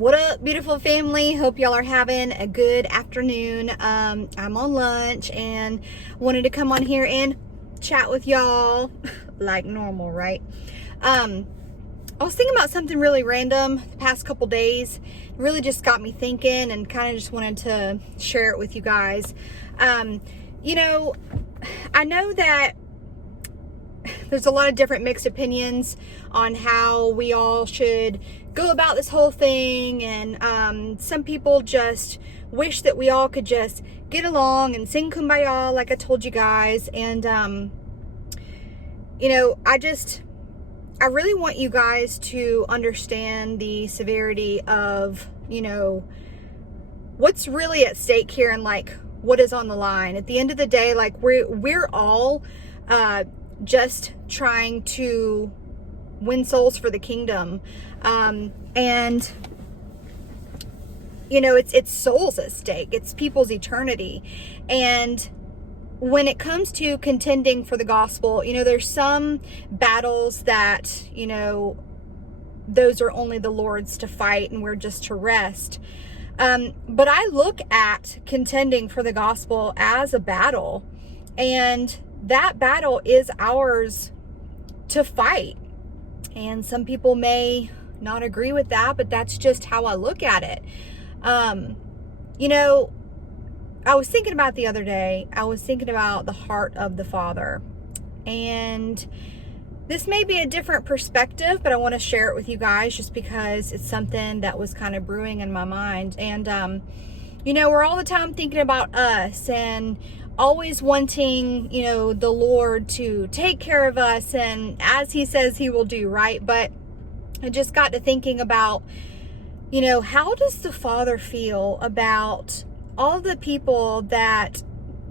What up, beautiful family? Hope y'all are having a good afternoon. I'm on lunch and wanted to come on here and chat with y'all like normal, right? I was thinking about something really random the past couple days. It really just got me thinking and kind of just wanted to share it with you guys. I know that there's a lot of different mixed opinions on how we all should go about this whole thing, and some people just wish that we all could just get along and sing Kumbaya like I told you guys. And I really want you guys to understand the severity of what's really at stake here, and like what is on the line. At the end of the day, like we're all just trying to win souls for the kingdom. And it's souls at stake. It's people's eternity. And when it comes to contending for the gospel, there's some battles that, those are only the Lord's to fight and we're just to rest. But I look at contending for the gospel as a battle, and that battle is ours to fight. And some people may not agree with that, but that's just how I look at it. I was thinking about the other day, I was thinking about the heart of the Father. And this may be a different perspective, but I want to share it with you guys just because it's something that was kind of brewing in my mind. And, we're all the time thinking about us and always wanting, the Lord to take care of us, and as he says he will do, right? But I just got to thinking about, how does the Father feel about all the people that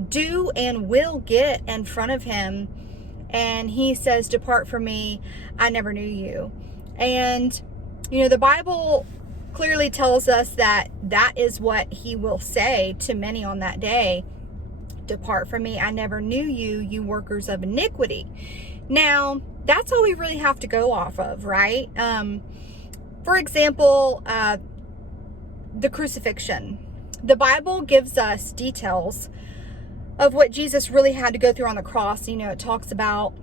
do and will get in front of him, and he says, "Depart from me, I never knew you." And, the Bible clearly tells us that that is what he will say to many on that day. "Depart from me, I never knew you, you workers of iniquity." Now, that's all we really have to go off of, right? For example, the crucifixion. The Bible gives us details of what Jesus really had to go through on the cross. It talks about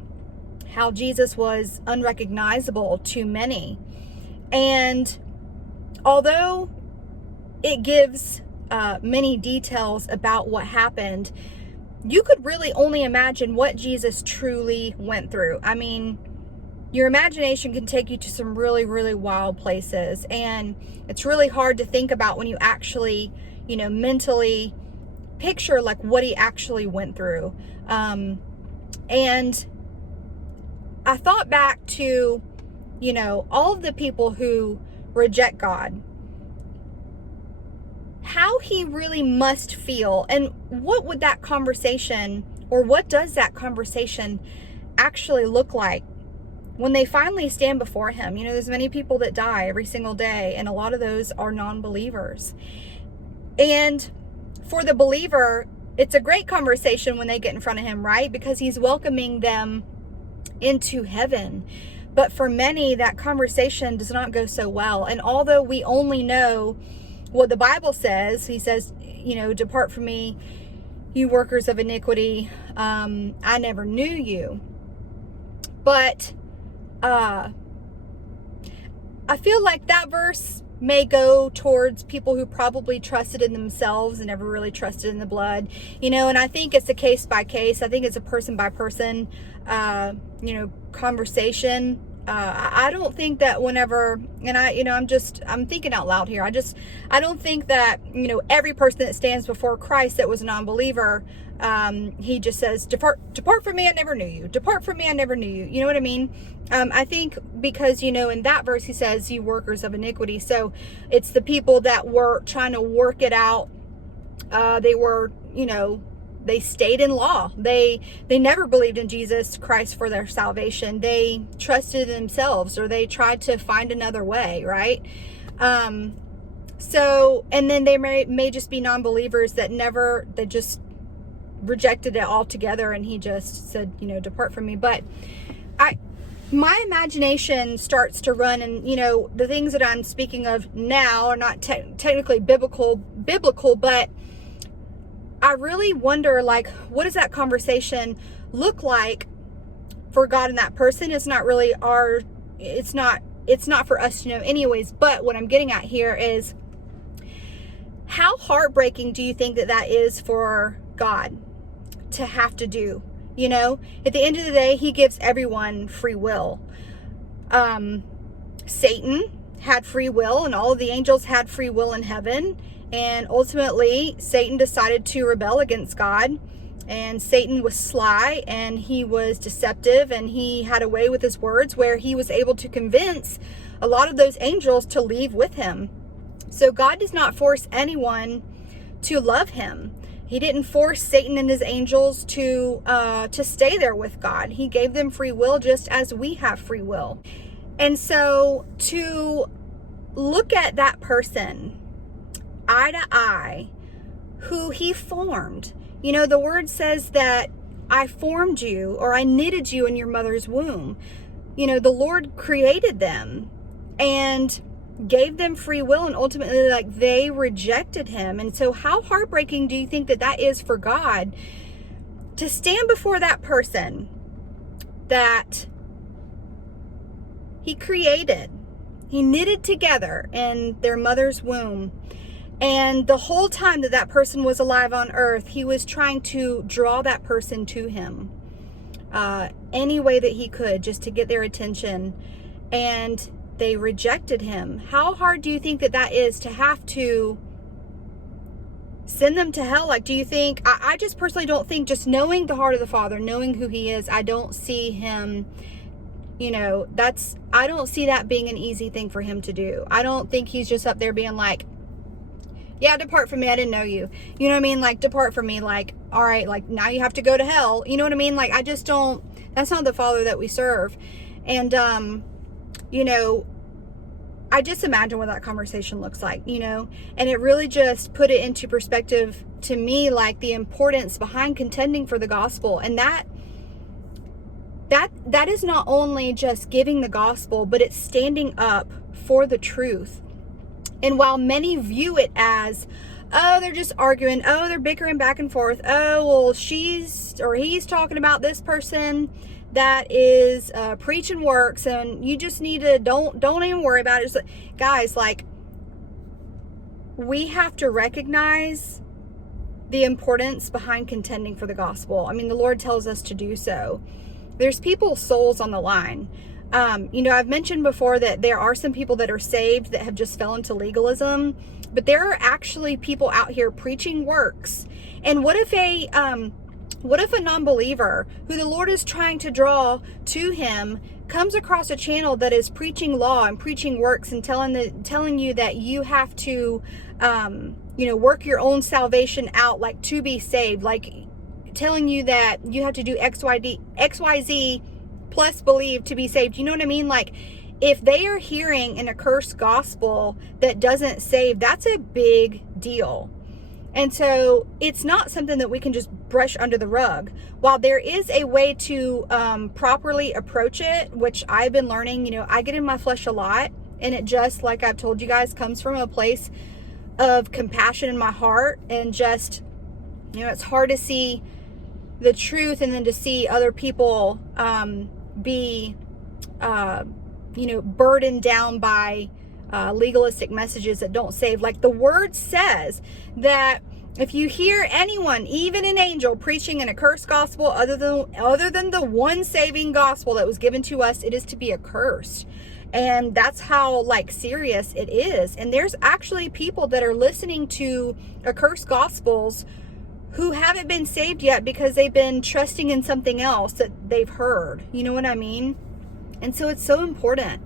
how Jesus was unrecognizable to many. And although it gives many details about what happened, you could really only imagine what Jesus truly went through. I mean, your imagination can take you to some really, really wild places. And it's really hard to think about when you actually, mentally picture like what he actually went through. And I thought back to, all of the people who reject God, how he really must feel, and what would that conversation, or what does that conversation actually look like when they finally stand before him. There's many people that die every single day, and a lot of those are non-believers. And for the believer, it's a great conversation when they get in front of him, right? Because he's welcoming them into heaven. But for many, that conversation does not go so well. And although we only know what the Bible says, he says, "Depart from me, you workers of iniquity. I never knew you." But I feel like that verse may go towards people who probably trusted in themselves and never really trusted in the blood, and I think it's a case by case. I think it's a person by person, conversation. I don't think that whenever, and I'm thinking out loud here. I don't think that, every person that stands before Christ that was a non-believer, he just says, depart from me, I never knew you. Depart from me, I never knew you. You know what I mean? I think because, in that verse, he says, "You workers of iniquity." So it's the people that were trying to work it out. They were, they stayed in law. They never believed in Jesus Christ for their salvation. They trusted in themselves, or they tried to find another way, right? So, and then they may just be non-believers that they just rejected it altogether, and he just said, "Depart from me." But my imagination starts to run, and the things that I'm speaking of now are not technically biblical, but I really wonder, like, what does that conversation look like for God and that person? It's not really it's not for us to know anyways. But what I'm getting at here is, how heartbreaking do you think that is for God to have to do? At the end of the day, he gives everyone free will. Satan had free will, and all of the angels had free will in heaven. And ultimately, Satan decided to rebel against God. And Satan was sly, and he was deceptive, and he had a way with his words where he was able to convince a lot of those angels to leave with him. So God does not force anyone to love him. He didn't force Satan and his angels to stay there with God. He gave them free will just as we have free will. And so to look at that person eye to eye, who he formed. The word says that I formed you, or I knitted you in your mother's womb. The Lord created them and gave them free will, and ultimately, like, they rejected him. And so how heartbreaking do you think that is for God to stand before that person that he created, he knitted together in their mother's womb, and the whole time that person was alive on earth, he was trying to draw that person to him any way that he could, just to get their attention, and they rejected him? How hard do you think that is to have to send them to hell? Like, do you think, I just personally don't think, just knowing the heart of the Father, knowing who he is, I don't see him, I don't see that being an easy thing for him to do. I don't think he's just up there being like, yeah, depart from me, I didn't know you. You know what I mean? Like, depart from me, like, all right, like, now you have to go to hell. You know what I mean? Like, I just don't, that's not the Father that we serve. And, I just imagine what that conversation looks like, and it really just put it into perspective to me, like, the importance behind contending for the gospel. And that is not only just giving the gospel, but it's standing up for the truth. And while many view it as, oh, they're just arguing, oh, they're bickering back and forth, oh, well, she's or he's talking about this person that is preaching works, and you just need to don't even worry about it. Guys, like, we have to recognize the importance behind contending for the gospel. I mean, the Lord tells us to do so. There's people's souls on the line. I've mentioned before that there are some people that are saved that have just fell into legalism, but there are actually people out here preaching works. And what if a non-believer who the Lord is trying to draw to him comes across a channel that is preaching law and preaching works and telling you that you have to, work your own salvation out, like, to be saved, like telling you that you have to do XYZ plus believe to be saved. You know what I mean? Like, if they are hearing an accursed gospel that doesn't save, that's a big deal. And so it's not something that we can just brush under the rug. While there is a way to properly approach it, which I've been learning, I get in my flesh a lot, and it just, like I've told you guys, comes from a place of compassion in my heart, and just, it's hard to see the truth and then to see other people be burdened down by legalistic messages that don't save. Like, the word says that if you hear anyone, even an angel, preaching an accursed gospel other than the one saving gospel that was given to us, it is to be accursed. And that's how, like, serious it is. And there's actually people that are listening to accursed gospels who haven't been saved yet because they've been trusting in something else that they've heard. You know what I mean? And so it's so important.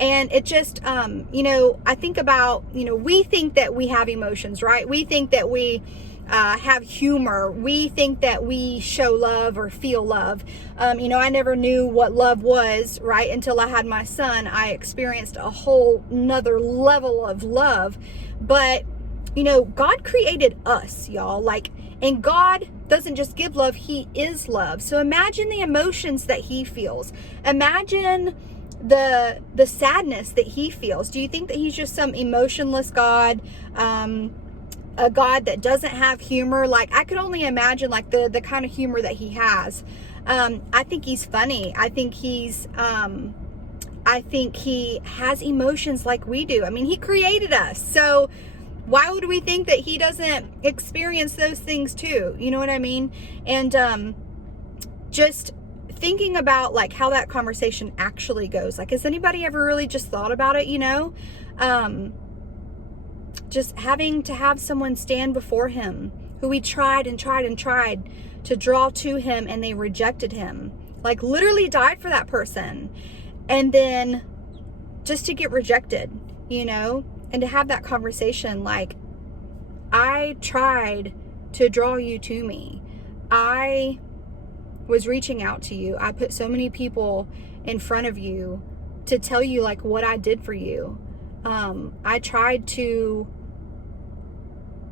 And it just, I think about, we think that we have emotions, right? We think that we have humor. We think that we show love or feel love. I never knew what love was, right? Until I had my son. I experienced a whole nother level of love. But God created us, y'all. And God doesn't just give love, he is love. So imagine the emotions that he feels. Imagine the sadness that he feels. Do you think that he's just some emotionless God? A God that doesn't have humor? I could only imagine the kind of humor that he has. I think he's funny. I think he has emotions like we do. I mean, he created us. So why would we think that he doesn't experience those things too? You know what I mean? And just thinking about how that conversation actually goes. Has anybody ever really just thought about it, just having to have someone stand before him who he tried and tried and tried to draw to him, and they rejected him. Literally died for that person. And then just to get rejected, and to have that conversation, I tried to draw you to me. I was reaching out to you. I put so many people in front of you to tell you what I did for you. I tried to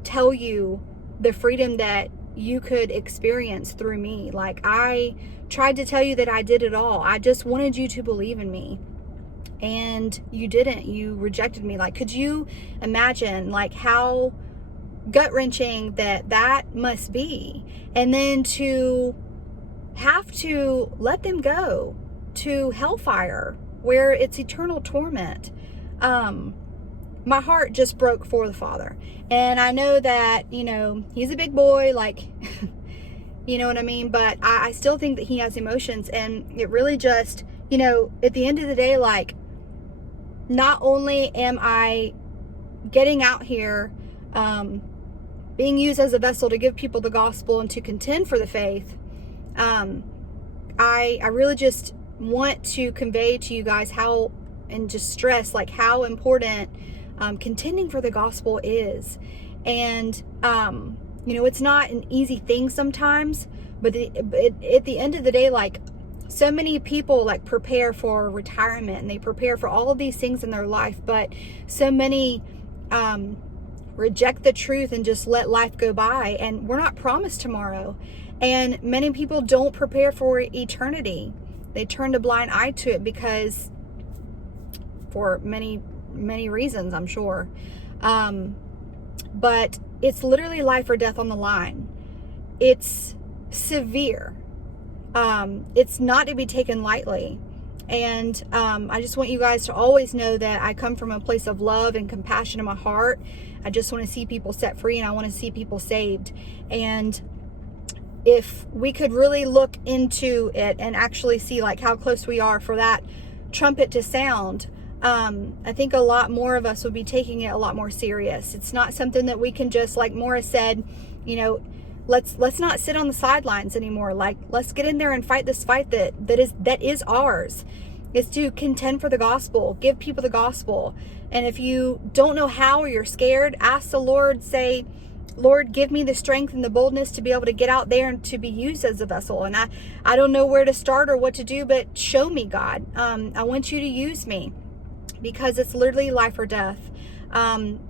tell you the freedom that you could experience through me. I tried to tell you that I did it all. I just wanted you to believe in me. And you didn't. You rejected me. Could you imagine how gut-wrenching that must be? And then to have to let them go to hellfire where it's eternal torment. My heart just broke for the Father. And I know that, he's a big boy, you know what I mean? But I still think that he has emotions, and it really just, at the end of the day, not only am I getting out here, being used as a vessel to give people the gospel and to contend for the faith, I really just want to convey to you guys how, and just stress how important contending for the gospel is. And it's not an easy thing sometimes, but at the end of the day, so many people prepare for retirement, and they prepare for all of these things in their life, but so many reject the truth and just let life go by, and we're not promised tomorrow. And many people don't prepare for eternity. They turn a blind eye to it because for many reasons, I'm sure. But it's literally life or death on the line. It's severe. It's not to be taken lightly. And I just want you guys to always know that I come from a place of love and compassion in my heart. I just want to see people set free, and I want to see people saved. And if we could really look into it and actually see how close we are for that trumpet to sound, I think a lot more of us would be taking it a lot more serious. It's not something that we can just, like Morris said, let's not sit on the sidelines anymore. Let's get in there and fight this fight that is ours. Is to contend for the gospel, give people the gospel. And if you don't know how, or you're scared, ask the Lord, say, Lord, give me the strength and the boldness to be able to get out there and to be used as a vessel. And I don't know where to start or what to do, but show me, God. I want you to use me, because it's literally life or death.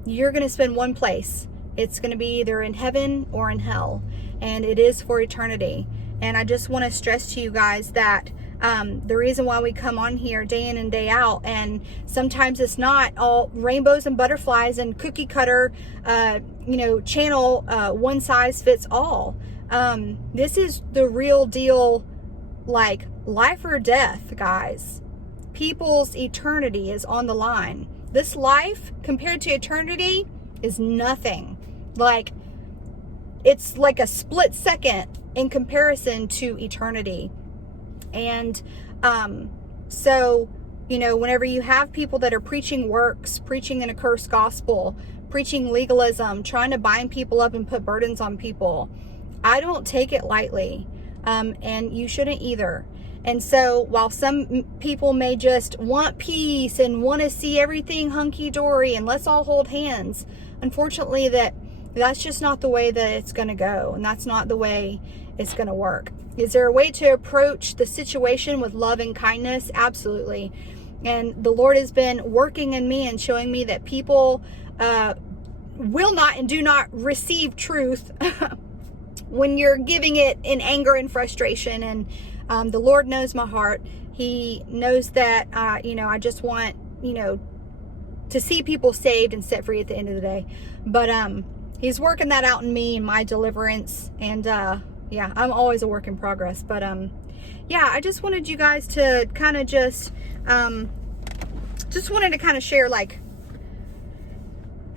You're going to spend one place. It's going to be either in heaven or in hell, and it is for eternity. And I just want to stress to you guys that the reason why we come on here day in and day out, and sometimes it's not all rainbows and butterflies and cookie cutter, channel, one size fits all. This is the real deal, life or death, guys. People's eternity is on the line. This life compared to eternity is nothing. It's like a split second in comparison to eternity. And so, whenever you have people that are preaching works, preaching an accursed gospel, preaching legalism, trying to bind people up and put burdens on people, I don't take it lightly. And you shouldn't either. And so while some people may just want peace and want to see everything hunky-dory and let's all hold hands, unfortunately that's just not the way that it's going to go. And that's not the way it's going to work. Is there a way to approach the situation with love and kindness? Absolutely. And the Lord has been working in me and showing me that people will not and do not receive truth when you're giving it in anger and frustration. And the Lord knows my heart. He knows that, I just want, to see people saved and set free at the end of the day. But He's working that out in me and my deliverance. And I'm always a work in progress. But I just wanted you guys to kind of just wanted to kind of share, like,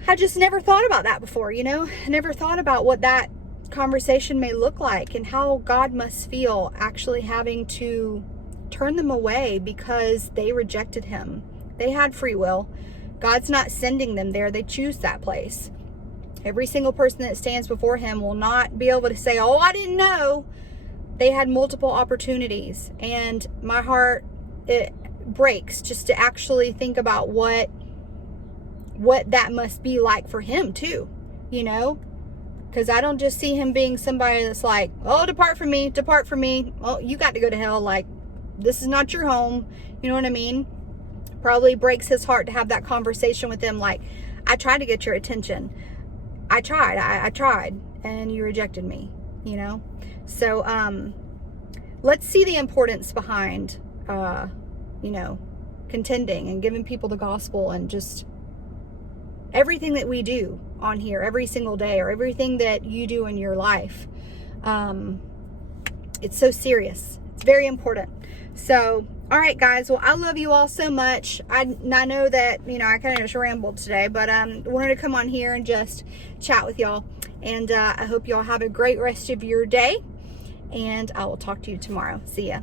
I just never thought about that before, never thought about what that conversation may look like and how God must feel actually having to turn them away because they rejected Him. They had free will. God's not sending them there. They choose that place. Every single person that stands before Him will not be able to say, oh, I didn't know. They had multiple opportunities. And my heart, it breaks just to actually think about what that must be like for Him too, because I don't just see Him being somebody that's like, oh, depart from me. Oh, you got to go to hell. Like, this is not your home. You know what I mean? Probably breaks His heart to have that conversation with Him. Like, I tried to get your attention. I tried and you rejected me, So, let's see the importance behind, contending and giving people the gospel, and just everything that we do on here every single day, or everything that you do in your life. It's so serious. It's very important. So, all right, guys. Well, I love you all so much. I know that, I kind of just rambled today, but wanted to come on here and just chat with y'all. And I hope y'all have a great rest of your day. And I will talk to you tomorrow. See ya.